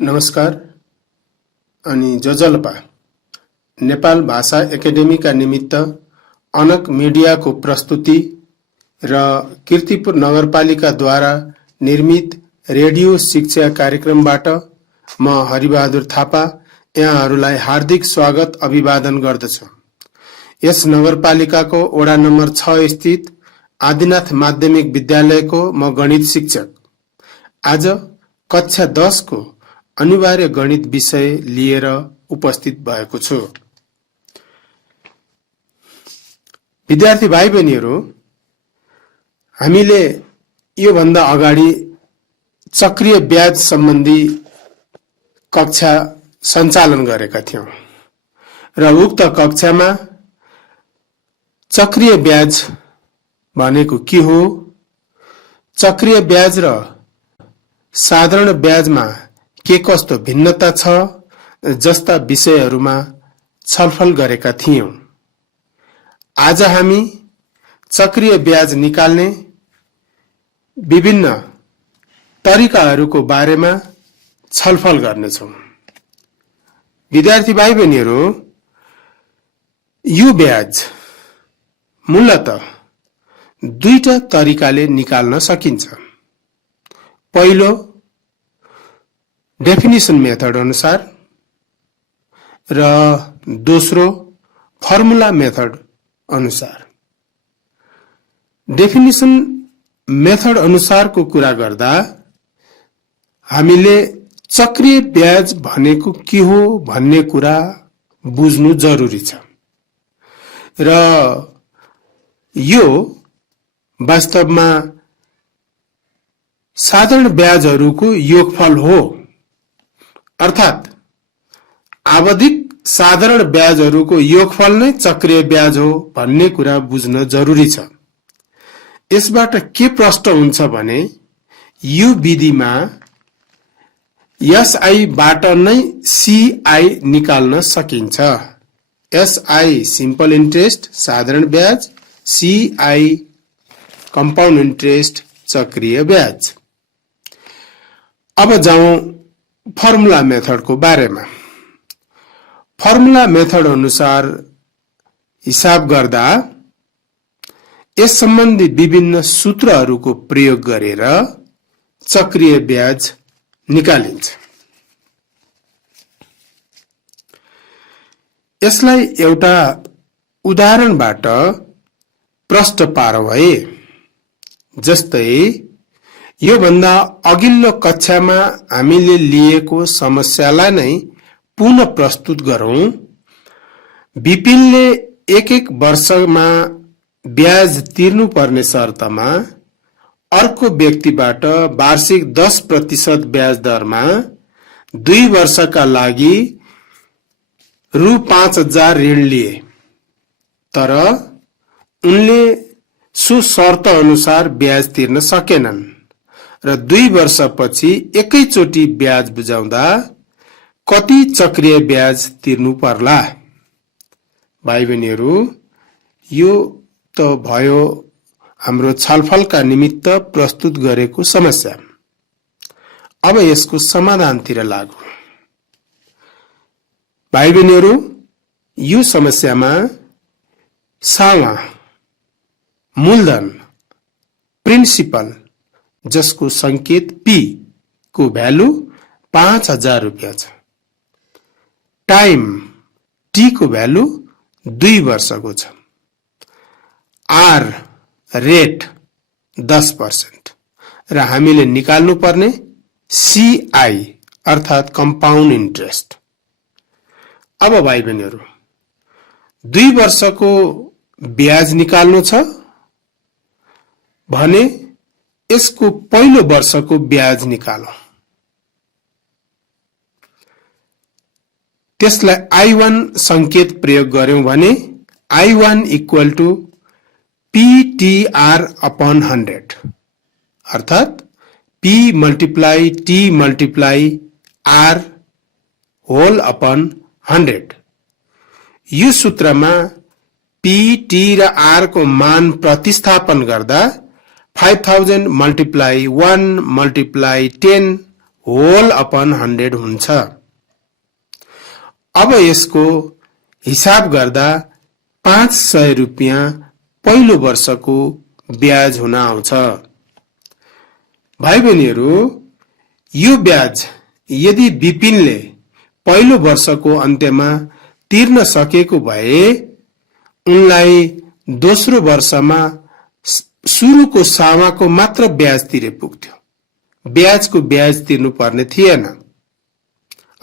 नमस्कार अनि जजलपा नेपाल भाषा एकाडेमीका निमित्त अनक मिडियाको प्रस्तुति र कीर्तिपुर नगरपालिकाद्वारा निर्मित रेडियो शिक्षा कार्यक्रमबाट म हरिबहादुर थापा यहाँहरूलाई हार्दिक स्वागत अभिवादन गर्दछु। यस नगरपालिकाको वडा नम्बर 6 स्थित आदिनाथ माध्यमिक विद्यालयको म गणित शिक्षक। आज कक्षा 10 को अनिवार्य गणित विषय लिएर उपस्थित भएको छु। विद्यार्थी भाइ बहिनीहरू, हामीले यो भन्दा अगाडि चक्रीय ब्याज सम्बन्धी कक्षा सञ्चालन गरेका थियौं र उक्त कक्षामा चक्रीय ब्याज भनेको के हो, चक्रीय ब्याज र साधारण ब्याजमा के कस्तो भिन्नता छ जस्ता विषयहरूमा छलफल गरेका थियौं। आज हामी चक्रीय ब्याज निकाल्ने विभिन्न तरिकाहरूको बारेमा छलफल गर्नेछौं। विद्यार्थी भाइ बहिनीहरू, यो ब्याज मूलतः दुईटा तरिकाले निकाल्न सकिन्छ। पहिलो डेफिनिसन मेथड अनुसार र दोस्रो फर्मुला मेथड अनुसार। डेफिनिसन मेथड अनुसारको कुरा गर्दा हामीले चक्रीय ब्याज भनेको के हो भन्ने कुरा बुझ्नु जरुरी छ र यो वास्तवमा साधारण ब्याजहरूको योगफल हो, अर्थात आवधिक साधारण ब्याजहरूको योगफल नै चक्रीय ब्याज हो भन्ने कुरा बुझ्न जरुरी छ। यसबाट के प्रष्ट हुन्छ भने यो विधिमा एसआई बाट नै सीआई निकाल्न सकिन्छ। एसआई सिम्पल इन्ट्रेस्ट साधारण ब्याज, सीआई कम्पाउन्ड इन्ट्रेस्ट चक्रीय ब्याज। अब जाउँ फर्मुला मेथडको बारेमा। फर्मुला मेथड अनुसार हिसाब गर्दा यस सम्बन्धी विभिन्न सूत्रहरूको प्रयोग गरेर चक्रीय ब्याज निकालिन्छ। यसलाई एउटा उदाहरणबाट प्रष्ट पारौँ है। जस्तै यो भन्दा अघिल्लो कक्षामा हामीले लिएको समस्यालाई नै पुनः प्रस्तुत गरौं। विपिनले एक वर्षमा ब्याज तिर्नुपर्ने शर्तमा अर्को व्यक्तिबाट वार्षिक 10% ब्याज दरमा 2 वर्षका लागि रु 5000 ऋण लिए, तर उनले सो शर्त अनुसार ब्याज तिर्न सकेनन् र 2 वर्षपछि एकैचोटी ब्याज बुझाउँदा कति चक्रीय ब्याज तिर्नु पर्ला? भाइ बहिनीहरू, यो त भयो हाम्रो छलफलका निमित्त प्रस्तुत गरेको समस्या। अब यसको समाधानतिर लागौं। भाइ बहिनीहरू, यो समस्यामा सावा मूलधन प्रिन्सिपल जसको संकेत P को भ्यालु 5000 रुपैयाँ छ, टाइम T को भ्यालु 2 वर्षको छ, R रेट 10% र हामीले निकाल्नु पर्ने CI अर्थात कम्पाउन्ड इन्ट्रेस्ट। अब भाइ बहिनीहरू, 2 वर्षको ब्याज निकाल्नु छ भने यसको पहिलो वर्षको ब्याज निकालौं। त्यसलाई I1 संकेत प्रयोग गर्यौं भने I1 equal to PTR upon 100 अर्थात P multiply T multiply R whole अपन 100। यो सूत्रमा P, T र R को मान प्रतिस्थापन गर्दा 5000 multiply 1 multiply 10 होल अपन 100 हुन्छ। अब यसको हिसाब गर्दा 500 रुपैयाँ पहिलो वर्षको ब्याज हुन आउँछ। भाइ बहिनीहरू, यो ब्याज यदि विपिनले पहिलो वर्षको अन्त्यमा तिर्न सकेको भए उनलाई दोस्रो वर्षमा सुरुको सामाको मात्र ब्याज तिरे पुग्थ्यो, ब्याजको ब्याज तिर्नु पर्ने थिएन।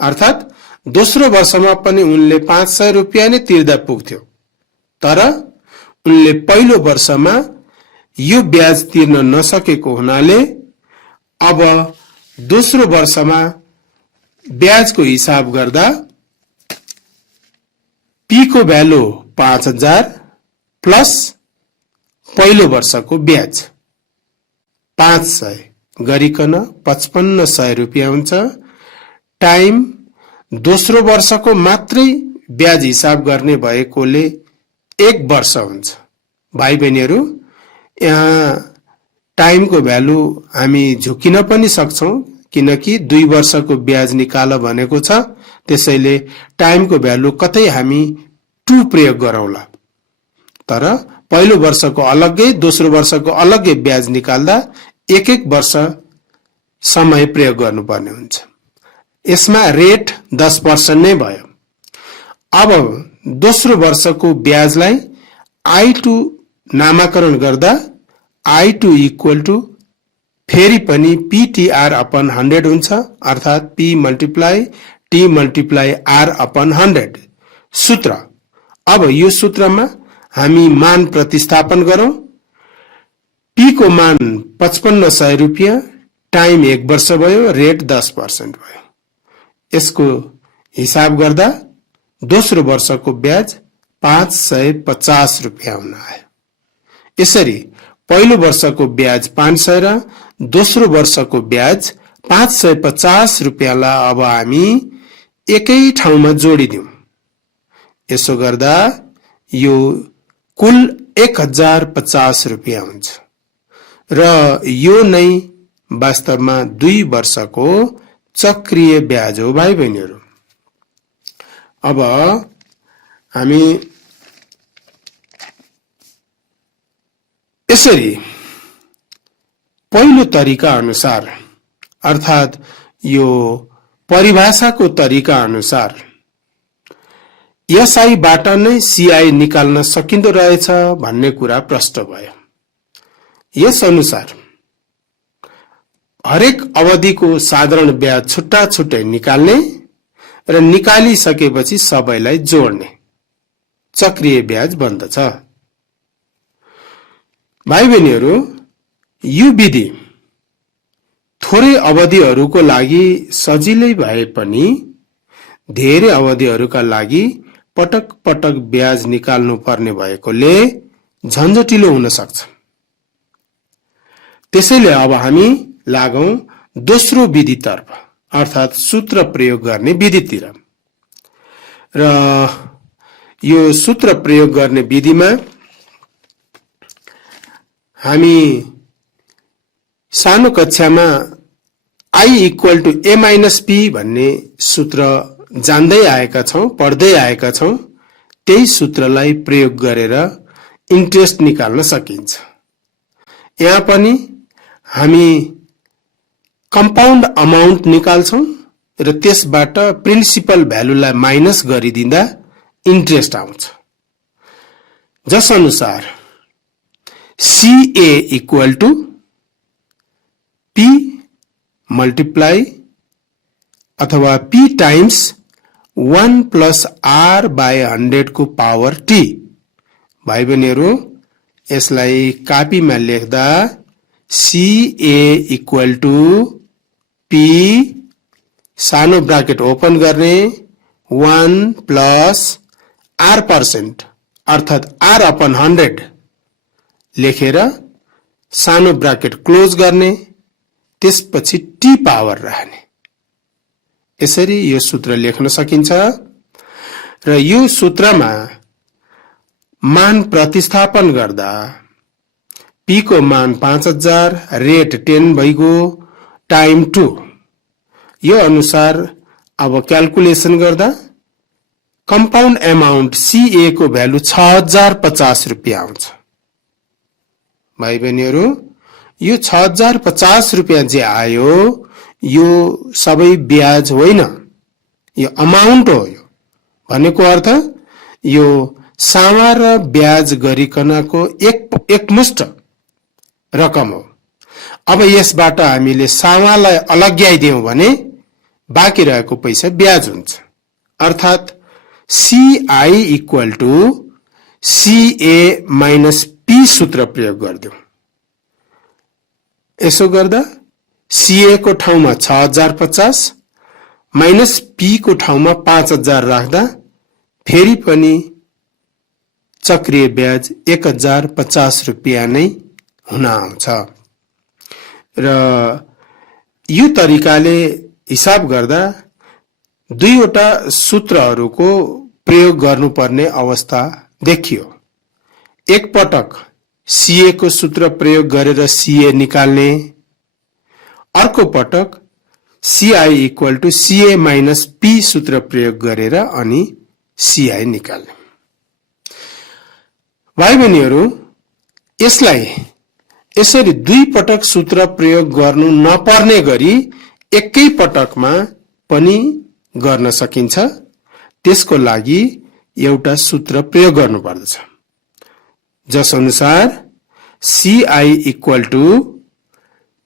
अर्थात् दोस्रो वर्षमा पनि उनले 500 रुपैयाँ नै तिर्दा पुग्थ्यो, तर उनले पहिलो वर्षमा यो ब्याज तिर्न नसकेको हुनाले अब दोस्रो वर्षमा ब्याजको हिसाब गर्दा पी को भ्यालु 5000 प्लस पहिलो वर्षको ब्याज 500 गरिकन 5500 रुपैयाँ हुन्छ, टाइम दोस्रो वर्षको मात्रै ब्याज हिसाब गर्ने भएकोले 1 वर्ष हुन्छ। भाइ बहिनीहरू, यहाँ टाइमको भ्यालु हामी झुकिन पनि सक्छौं किनकि 2 वर्षको ब्याज निकाल भनेको छ, त्यसैले टाइमको भ्यालु कतै हामी 2 प्रयोग गरौँला। तर पहिलो वर्षको अलग्गै दोस्रो वर्षको अलग्गै ब्याज निकाल्दा 1-1 वर्ष समय प्रयोग गर्नुपर्ने हुन्छ। यसमा रेट 10% नै भयो। अब दोस्रो वर्षको ब्याजलाई I2 नामाकरण गर्दा I2 इक्वल टु फेरि पनि PTR अपन 100 हुन्छ, अर्थात् P multiply T multiply R upon 100 सूत्र। अब यो सूत्रमा हामी मान प्रतिस्थापन गरौं। P को मान 5500 रुपैयाँ, टाइम 1 वर्ष भयो, रेट 10% भयो। यसको हिसाब गर्दा दोस्रो वर्षको ब्याज 550 रुपैयाँ हुन आयो। यसरी पहिलो वर्षको ब्याज 500 र दोस्रो वर्षको ब्याज 550 रुपैयाँलाई अब हामी एकै ठाउँमा जोडिदिउँ। यसो गर्दा यो कुल 1050 रुपैयाँ हुन्छ र यो नै वास्तवमा 2 वर्षको चक्रीय ब्याज हो। भाइ बहिनीहरू, अब हामी यसरी पहिलो तरिका अनुसार अर्थात् यो परिभाषाको तरिका अनुसार SI बाट नै CI निकाल्न सकिँदो रहेछ भन्ने कुरा प्रष्ट भयो। यस अनुसार हरेक अवधिको साधारण ब्याज छुट्टा छुट्टै निकाल्ने र निकालिसकेपछि सबैलाई जोड्ने चक्रीय ब्याज बन्दछ। भाइ बहिनीहरू, यो विधि थोरै अवधिहरूको लागि सजिलै भए पनि धेरै अवधिहरूका लागि पटक पटक ब्याज निकाल्नु पर्ने भएकोले झन्झटिलो हुन सक्छ। त्यसैले अब हामी लागौं दोस्रो विधितर्फ, अर्थात् सूत्र प्रयोग गर्ने विधितिर। र यो सूत्र प्रयोग गर्ने विधिमा हामी सानो कक्षामा I equal to A minus P भन्ने सूत्र जान्दै आएका छौं, पढ्दै आएका छौं। त्यही सूत्रलाई प्रयोग गरेर इन्ट्रेस्ट निकाल्न सकिन्छ। यहाँ पनि हामी कम्पाउन्ड अमाउन्ट निकाल्छौं र त्यसबाट प्रिन्सिपल भ्यालुलाई माइनस गरिदिँदा इन्ट्रेस्ट आउँछ। जस अनुसार CA equal to P multiply अथवा P times 1 plus R by 100 को पावर T। भाइ बहिनीहरू, यसलाई कापीमा लेख्दा CA इक्वल टु P सानो ब्राकेट ओपन गर्ने 1 प्लस R% अर्थात् R अपन 100 लेखेर सानो ब्राकेट क्लोज गर्ने, त्यसपछि T पावर राख्ने। यसरी यो सूत्र लेख्न सकिन्छ र यो सूत्रमा मान प्रतिस्थापन गर्दा P को मान 5000, रेट 10 भइगयो, टाइम 2 यो अनुसार अब क्याल्कुलेसन गर्दा कम्पाउन्ड एमाउन्ट सीए को भ्यालु 6050 रुपियाँ आउँछ। भाइ बहिनीहरु, यो 6050 रुपियाँ जे आयो यो सबै ब्याज होइन, यो अमाउन्ट हो। यो भनेको अर्थ यो सामा र ब्याज गरिकनको एकमुष्ट रकम हो। अब यसबाट हामीले सामालाई अलग्याइदियौं भने बाँकी रहेको पैसा ब्याज हुन्छ। अर्थात CI equal to CA minus P सूत्र प्रयोग गर्दियौं। यसो गर्दा CA को ठाउँमा 6050 माइनस P को ठाउँमा 5000 राख्दा फेरि पनि चक्रिय ब्याज 1050 रुपियाँ नै हुन आउँछ। र यो तरिकाले हिसाब गर्दा दुईवटा सूत्रहरूको प्रयोग गर्नुपर्ने अवस्था देखियो। एक पटक CA को सूत्र प्रयोग गरेर CA निकाल्ने, अर्को पटक CI equal to CA minus P सूत्र प्रयोग गरेर अनि CI निकाल्ने। भाइ बहिनीहरु, यसलाई यसरी दुई पटक सूत्र प्रयोग गर्नु नपर्ने गरी एकै पटकमा पनि गर्न सकिन्छ। त्यसको लागि एउटा सूत्र प्रयोग गर्नु पर्दछ, जस अनुसार CI equal to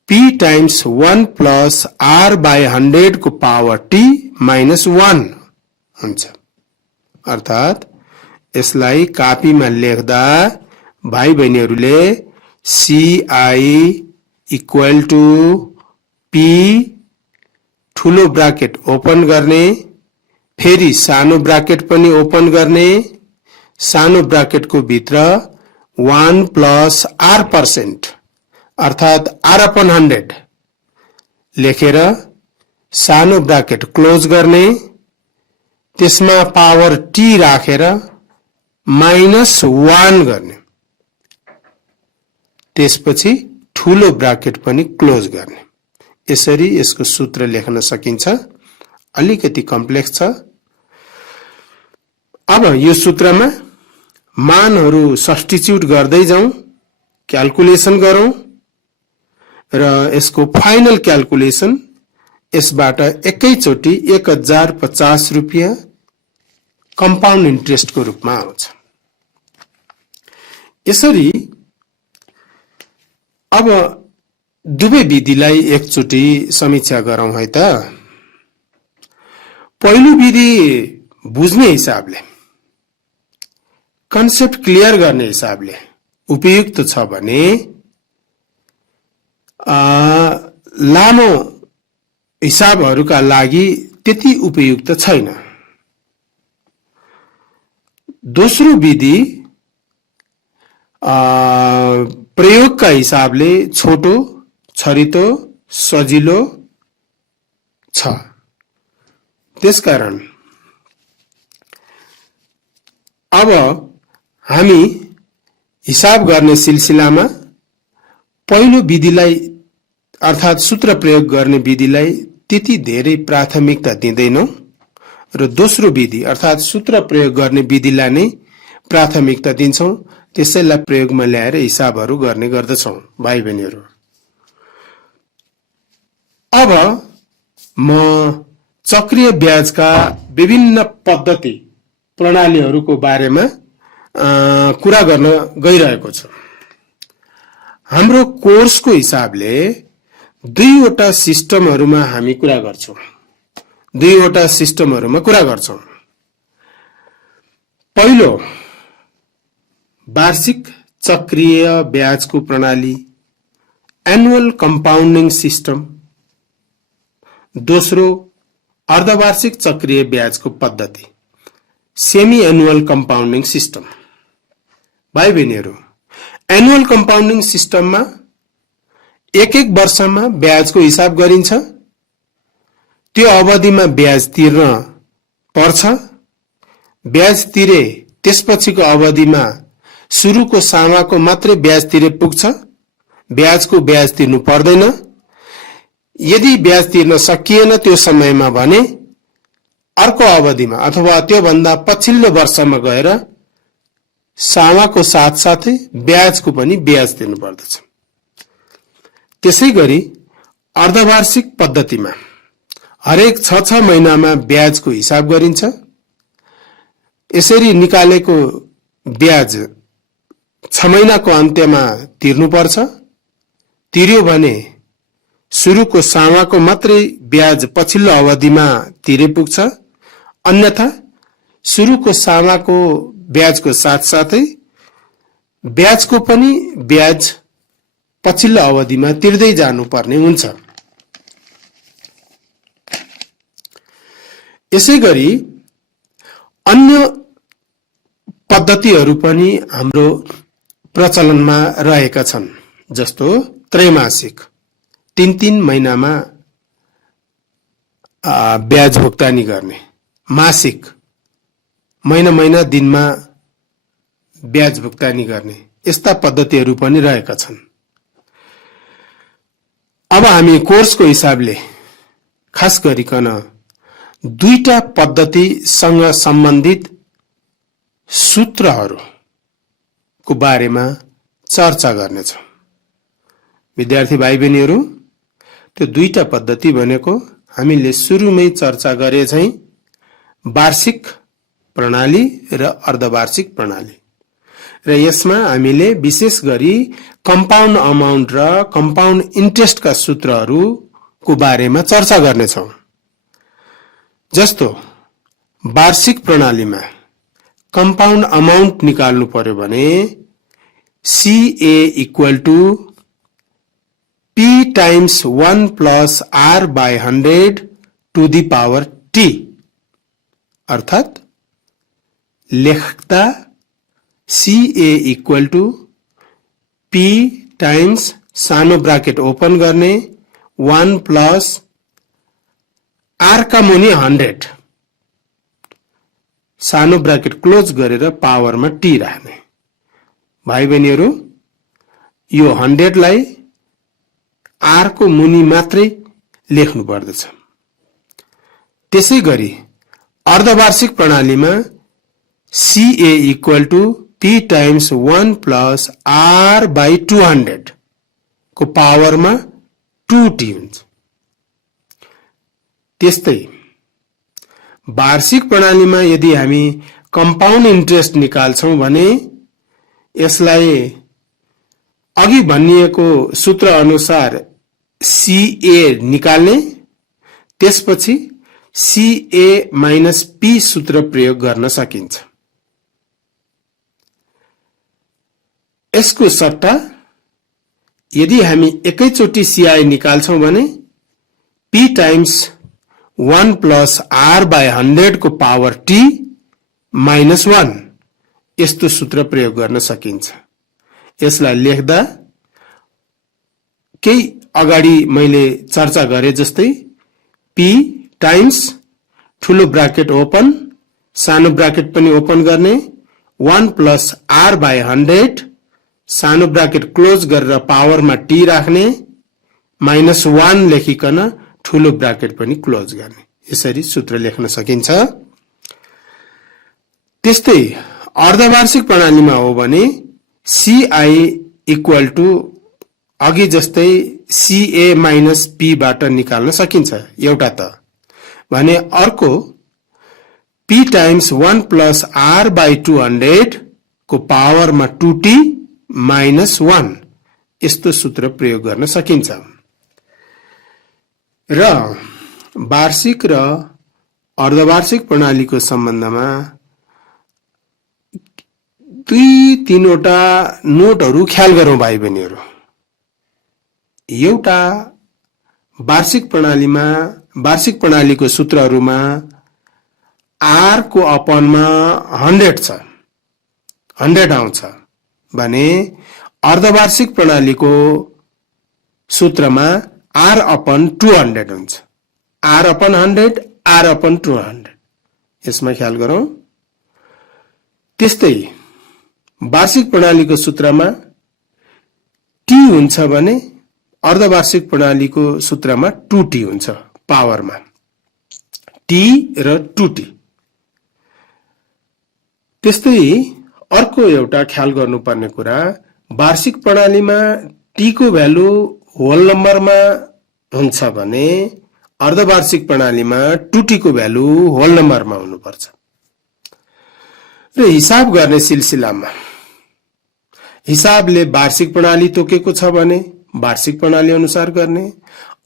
P times 1 plus R by 100 को पावर T माइनस 1 हुन्छ। अर्थात यसलाई कापीमा लेख्दा भाइ बहिनीहरूले CI इक्वल टु P ठुलो ब्राकेट ओपन गर्ने, फेरि सानो ब्राकेट पनि ओपन गर्ने, सानो ब्राकेट को भित्र 1 प्लस R% अर्थात R अपन 100 लेखेर सानो ब्राकेट क्लोज गर्ने, त्यसमा पावर T राखेर माइनस 1 गर्ने, त्यसपछि ठुलो ब्राकेट पनि क्लोज गर्ने। यसरी यसको सूत्र लेख्न सकिन्छ। अलिकति कम्प्लेक्स छ। अब यो सूत्रमा मानहरू सब्स्टिट्युट गर्दै जाउँ, क्याल्कुलेसन गरौं र यसको फाइनल क्याल्कुलेसन यसबाट एकैचोटी 1050 रुपियाँ कम्पाउन्ड इन्ट्रेस्ट को रूपमा आउँछ। यसरी अब दुवै विधिलाई एकचोटी समीक्षा गरौं है त। पहिलो विधि बुझ्ने हिसाबले, कन्सेप्ट क्लियर गर्ने हिसाबले उपयुक्त छ भने लामो हिसाबहरूका लागि त्यति उपयुक्त छैन। दोस्रो विधि प्रयोगका हिसाबले छोटो, छरितो, सजिलो छ। त्यसकारण अब हामी हिसाब गर्ने सिलसिलामा पहिलो विधिलाई अर्थात सूत्र प्रयोग गर्ने विधिलाई त्यति धेरै प्राथमिकता दिँदैनौं र दोस्रो विधि अर्थात सूत्र प्रयोग गर्ने विधिलाई नै प्राथमिकता दिन्छौं। त्यसैलाई प्रयोगमा ल्याएर हिसाबहरू गर्ने गर्दछौं। भाइ बहिनीहरू, अब म चक्रिय ब्याजका विभिन्न पद्धति प्रणालीहरूको बारेमा कुरा गर्न गइरहेको छु। हाम्रो कोर्सको हिसाबले दुईवटा सिस्टमहरूमा हामी कुरा गर्छौं। पहिलो वार्षिक चक्रिय ब्याजको प्रणाली, एनुअल कम्पाउन्डिङ सिस्टम। दोस्रो अर्धवार्षिक चक्रिय ब्याजको पद्धति, सेमी एनुअल कम्पाउन्डिङ सिस्टम। भाइ बहिनीहरू, एनुअल कम्पाउन्डिङ सिस्टममा एक वर्षमा ब्याजको हिसाब गरिन्छ, त्यो अवधिमा ब्याज तिर्न पर्छ। ब्याज तिरे त्यसपछिको अवधिमा सुरुको सामाको मात्रै ब्याज तिरे पुग्छ, ब्याजको ब्याज तिर्नु पर्दैन। यदि ब्याज तिर्न सकिएन त्यो समयमा भने अर्को अवधिमा अथवा त्यो भन्दा पछिल्लो वर्षमा गएर सामाको साथसाथै ब्याजको पनि ब्याज तिर्नु पर्दछ। त्यसैगरी अर्धवार्षिक पद्धतिमा हरेक 6 महिनामा ब्याजको हिसाब गरिन्छ। यसरी निकालेको ब्याज 6 महिनाको अन्त्यमा तिर्नुपर्छ। तिर्यो भने सुरुको सामाको मात्रै ब्याज पछिल्लो अवधिमा तिरे पुग्छ, अन्यथा सुरुको सामाको ब्याजको साथसाथै ब्याजको पनि ब्याज पछिल्लो अवधिमा तिर्दै जानुपर्ने हुन्छ। यसैगरी अन्य पद्धतिहरू पनि हाम्रो प्रचलनमा रहेका छन्, जस्तो त्रैमासिक 3 महिनामा ब्याज भुक्तानी गर्ने, मासिक महिना दिनमा ब्याज भुक्तानी गर्ने, यस्ता पद्धतिहरू पनि रहेका छन्। अब हामी कोर्सको हिसाबले खास गरिकन दुईटा पद्धतिसँग सम्बन्धित सूत्रहरूको बारेमा चर्चा गर्नेछौँ। विद्यार्थी भाइ बहिनीहरू, त्यो दुईटा पद्धति भनेको हामीले सुरुमै चर्चा गरे झैं वार्षिक प्रणाली र अर्धवार्षिक प्रणाली, र यसमा हामीले विशेष गरी कम्पाउन्ड अमाउन्ट र कम्पाउन्ड इन्ट्रेस्टका सूत्रहरूको बारेमा चर्चा गर्नेछौँ। जस्तो वार्षिक प्रणालीमा कम्पाउन्ड अमाउन्ट निकाल्नु पर्यो भने CA equal to P times 1 plus R by 100 to the power T, अर्थात लेख्दा CA equal to P times सानो ब्राकेट ओपन गर्ने 1 प्लस R का मुनि 100 सानो ब्राकेट क्लोज गरेर पावरमा T राख्ने। भाइ बहिनीहरू, यो 100 लाई R को मुनि मात्रै लेख्नु पर्दछ। त्यसैगरी अर्धवार्षिक प्रणालीमा CA equal to P times 1 plus R by 200 को पावरमा 2T हुन्छ। त्यस्तै वार्षिक प्रणालीमा यदि हामी कम्पाउन्ड इन्ट्रेस्ट निकाल्छौं भने यसलाई अघि भनिएको सूत्र अनुसार CA निकाल्ने, त्यसपछि CA माइनस P सूत्र प्रयोग गर्न सकिन्छ। यसको सट्टा यदि हामी एकैचोटी CI निकाल्छौं भने P times 1 plus R by 100 को पावर T माइनस 1 यस्तो सूत्र प्रयोग गर्न सकिन्छ। यसलाई लेख्दा केही अगाडि मैले चर्चा गरे जस्तै P टाइम्स ठुलो ब्राकेट ओपन सानो ब्राकेट पनि ओपन गर्ने 1 प्लस R बाई 100 सानो ब्राकेट क्लोज गरेर पावरमा T राख्ने माइनस 1 लेखिकन ठुलो ब्राकेट पनि क्लोज गर्ने, यसरी सूत्र लेख्न सकिन्छ। त्यस्तै अर्धवार्षिक प्रणालीमा हो भने CI इक्वल टू अघि जस्तै CA माइनस P बाट निकाल्न सकिन्छ एउटा त, भने अर्को P times 1 plus R by 200 को पावरमा 2T माइनस 1 यस्तो सूत्र प्रयोग गर्न सकिन्छ। र वार्षिक र अर्धवार्षिक प्रणालीको सम्बन्धमा 2-3 वटा नोटहरू ख्याल गरौँ भाइ बहिनीहरू। एउटा वार्षिक प्रणालीको सूत्रहरूमा R को अपनमा 100 छ, 100 आउँछ भने अर्धवार्षिक प्रणालीको सूत्रमा R अपन 200 हुन्छ। R अपन 100, R अपन 200, यसमा ख्याल गरौँ। त्यस्तै वार्षिक प्रणालीको सूत्रमा T हुन्छ भने अर्धवार्षिक प्रणालीको सूत्रमा 2t हुन्छ पावरमा, t र 2t। त्यस्तै अर्को एउटा ख्याल गर्नुपर्ने कुरा, वार्षिक प्रणालीमा t को भ्यालु होल नम्बरमा हुन्छ भने अर्धवार्षिक प्रणालीमा 2t को भ्यालु होल नम्बरमा हुनुपर्छ। र हिसाब गर्ने सिलसिलामा हिसाबले वार्षिक प्रणाली तोकेको छ भने वार्षिक प्रणाली अनुसार गर्ने,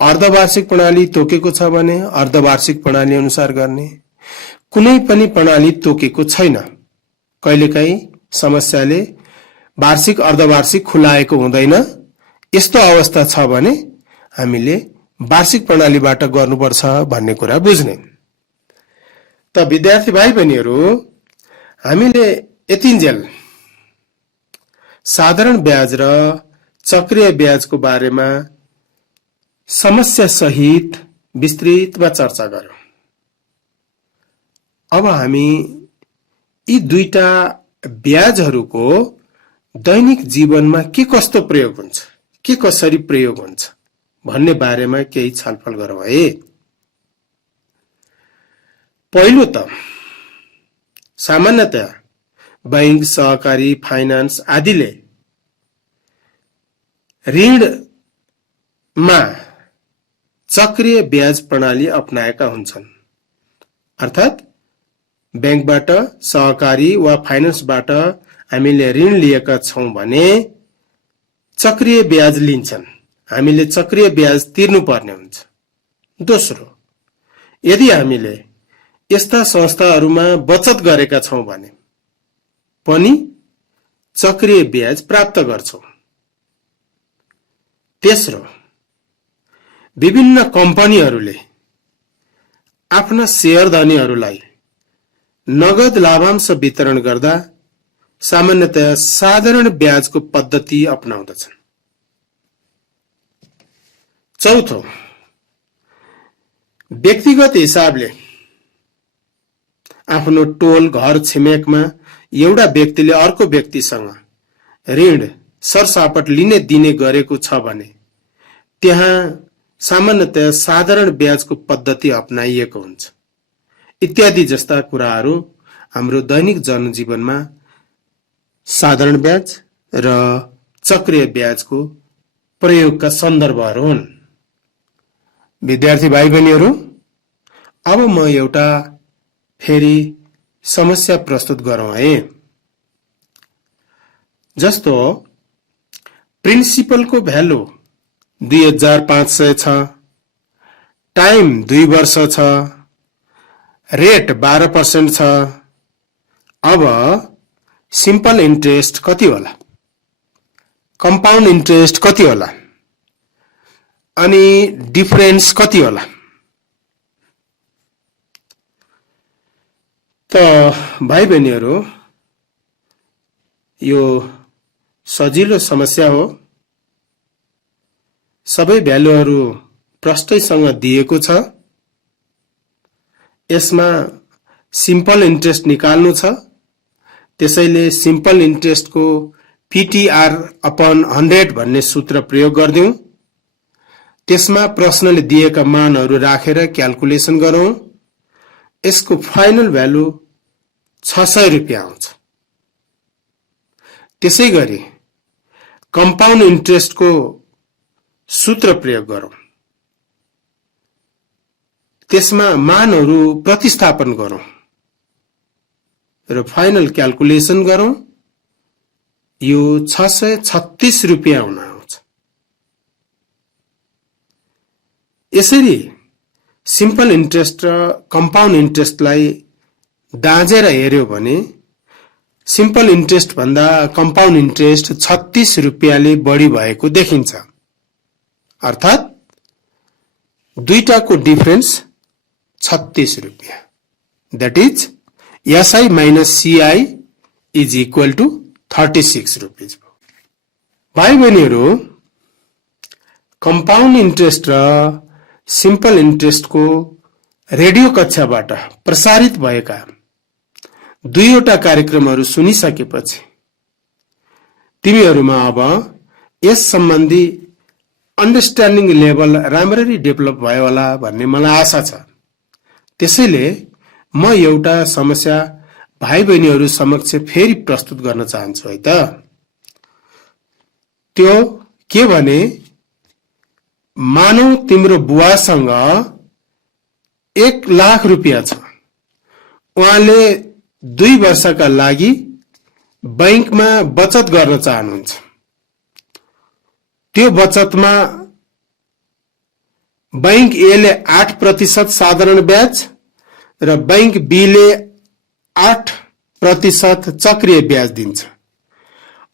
अर्धवार्षिक प्रणाली तोकेको छ भने अर्धवार्षिक प्रणाली अनुसार गर्ने। कुनै पनि प्रणाली तोकेको छैन, कहिलेकाहीँ समस्याले वार्षिक अर्धवार्षिक खुलाएको हुँदैन, यस्तो अवस्था छ भने हामीले वार्षिक प्रणालीबाट गर्नुपर्छ भन्ने कुरा बुझ्ने। त विद्यार्थी भाइ बहिनीहरू, हामीले यतिन्जेल साधारण ब्याज र चक्रीय ब्याजको बारेमा समस्या सहित विस्तृतमा चर्चा गर्यौं। अब हामी यी दुईटा ब्याजहरूको दैनिक जीवनमा के कस्तो प्रयोग हुन्छ, के कसरी प्रयोग हुन्छ भन्ने बारेमा केही छलफल गरौँ है। पहिलो त सामान्यतया बैंक, सहकारी, फाइनान्स आदिले ऋणमा चक्रीय ब्याज प्रणाली अपनाएका हुन्छन्। अर्थात् बैंकबाट, सहकारी वा फाइनान्सबाट हामीले ऋण लिएका छौं भने चक्रीय ब्याज लिन्छन्, हामीले चक्रीय ब्याज तिर्नुपर्ने हुन्छ। दोस्रो, यदि हामीले यस्ता संस्थाहरूमा बचत गरेका छौं भने पनि चक्रीय ब्याज प्राप्त गर्छौं। तेस्रो, विभिन्न कम्पनीहरूले आफ्ना शेयरधनीहरूलाई नगद लाभांश वितरण गर्दा सामान्यतया साधारण ब्याजको पद्धति अपनाउँदछन्। चौथो, व्यक्तिगत हिसाबले आफ्नो टोल, घर छिमेकमा एउटा व्यक्तिले अर्को व्यक्तिसँग ऋण सरसापट लिने दिने गरेको छ भने त्यहाँ सामान्यतया साधारण ब्याजको पद्धति अपनाइएको हुन्छ। इत्यादि जस्ता कुराहरू हाम्रो दैनिक जनजीवनमा साधारण ब्याज र चक्रीय ब्याजको प्रयोगका सन्दर्भहरू हुन्। विद्यार्थी भाइ बहिनीहरू, अब म एउटा फेरि समस्या प्रस्तुत गरौँ है। जस्तो प्रिन्सिपलको भ्यालु 2500 छ, टाइम 2 वर्ष छ, रेट 12% छ। अब सिम्पल इन्ट्रेस्ट कति होला, कम्पाउन्ड इन्ट्रेस्ट कति होला अनि डिफरेन्स कति होला? त भाइ बहिनीहरू, यो सजिलो समस्या हो। सबै भ्यालुहरू प्रष्टैसँग दिएको छ। यसमा सिम्पल इन्ट्रेस्ट निकाल्नु छ, त्यसैले सिम्पल इन्ट्रेस्टको PTR अपन 100 भन्ने सूत्र प्रयोग गर्दियौं। त्यसमा प्रश्नले दिएका मानहरू राखेर क्याल्कुलेसन गरौं। यसको फाइनल भ्यालु 600 रुपियाँ आउँछ। त्यसैगरी कम्पाउन्ड इन्ट्रेस्टको सूत्र प्रयोग गरौं, त्यसमा मानहरू प्रतिस्थापन गरौं र फाइनल क्याल्कुलेसन गरौं। यो 636 रुपियाँ हुन आउँछ। यसरी सिम्पल इन्ट्रेस्ट र कम्पाउन्ड इन्ट्रेस्टलाई दाँजेर हेर्यो भने सिम्पल इन्ट्रेस्ट भन्दा कम्पाउन्ड इन्ट्रेस्ट 36 रुपियाँले बढी भएको देखिन्छ। अर्थात् दुईटाको डिफरेन्स 36 रुपियाँ। That is SI minus CI is equal to 36 rupees. भाइ बहिनीहरू, कम्पाउन्ड इन्ट्रेस्ट र सिम्पल इन्ट्रेस्टको रेडियो कक्षाबाट प्रसारित भएका दुईवटा कार्यक्रमहरू सुनिसकेपछि तिमीहरूमा अब यस सम्बन्धी अन्डरस्ट्यान्डिङ लेभल राम्ररी डेभलप भयो होला भन्ने मलाई आशा छ। त्यसैले म एउटा समस्या भाइ बहिनीहरू समक्ष फेरि प्रस्तुत गर्न चाहन्छु है त। त्यो के भने, मानौ तिम्रो बुवासँग 1 लाख रुपियाँ छ। उहाँले 2 वर्षका लागि बैंकमा बचत गर्न चाहनुहुन्छ। त्यो बचतमा बैंक ए ले 8% साधारण ब्याज र बैंक बी ले 8% चक्रिय ब्याज दिन्छ।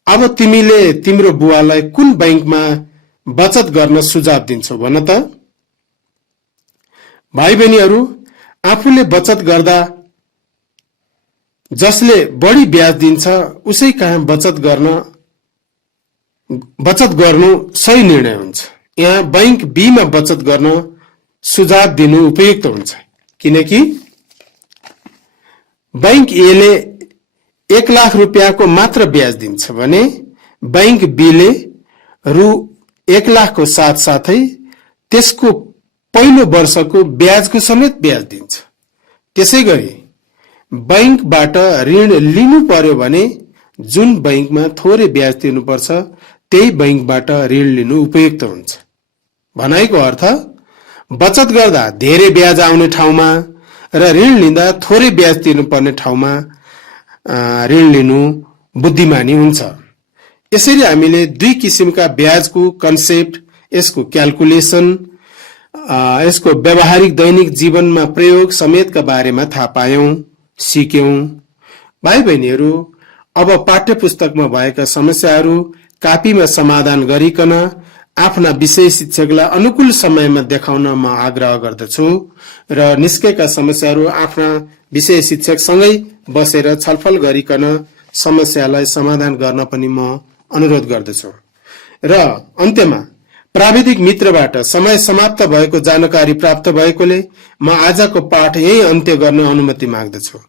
अब तिमीले तिम्रो बुवालाई कुन बैंकमा बचत गर्न सुझाव दिन्छौ भन त? भाइ बहिनीहरू, आफूले बचत गर्दा जसले बढी ब्याज दिन्छ उसै कहाँ बचत गर्नु सही निर्णय हुन्छ। यहाँ बैंक बी मा बचत गर्न सुझाव दिनु उपयुक्त हुन्छ, किनकि बैंक ए ले 1 लाख रुपियाँको मात्र ब्याज दिन्छ भने बैंक बी ले रु 1 लाखको साथसाथै त्यसको पहिलो वर्षको ब्याजको समेत ब्याज दिन्छ। त्यसैगरी बैंकबाट ऋण लिनु पर्यो भने जुन बैंकमा थोरै ब्याज तिर्नुपर्छ त्यही बैंकबाट ऋण लिनु उपयुक्त हुन्छ। भनाइको अर्थ, बचत गर्दा धेरै ब्याज आउने ठाउँमा र ऋण लिँदा थोरै ब्याज तिर्नुपर्ने ठाउँमा ऋण लिनु बुद्धिमानी हुन्छ। यसरी हामीले 2 किसिमका ब्याजको कन्सेप्ट, यसको क्याल्कुलेसन, यसको व्यावहारिक दैनिक जीवनमा प्रयोग समेतका बारेमा थाहा पायौं, सिक्यौं। भाइ बहिनीहरू, अब पाठ्य पुस्तकमा भएका समस्याहरू कापीमा समाधान गरिकन आफ्ना विषय शिक्षकलाई अनुकूल समयमा देखाउन म आग्रह गर्दछु र निस्केका समस्याहरू आफ्ना विषय शिक्षकसँगै बसेर छलफल गरिकन समस्यालाई समाधान गर्न पनि म अनुरोध गर्दछु। र अन्त्यमा प्राविधिक मित्रबाट समय समाप्त भएको जानकारी प्राप्त भएकोले म आजको पाठ यही अन्त्य गर्ने अनुमति माग्दछु।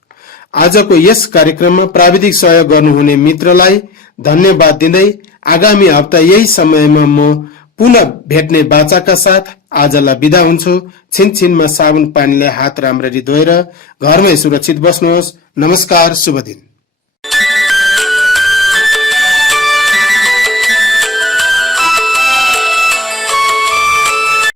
आजको यस कार्यक्रममा प्राविधिक सहयोग गर्नुहुने मित्रलाई धन्यवाद दिँदै आगामी हप्ता यही समयमा म पुनः भेट्ने बाचाका साथ आजलाई बिदा हुन्छु। छिनछिनमा साबुन पानीले हात राम्ररी धोएर घरमै सुरक्षित बस्नुहोस्। नमस्कार, शुभ दिन।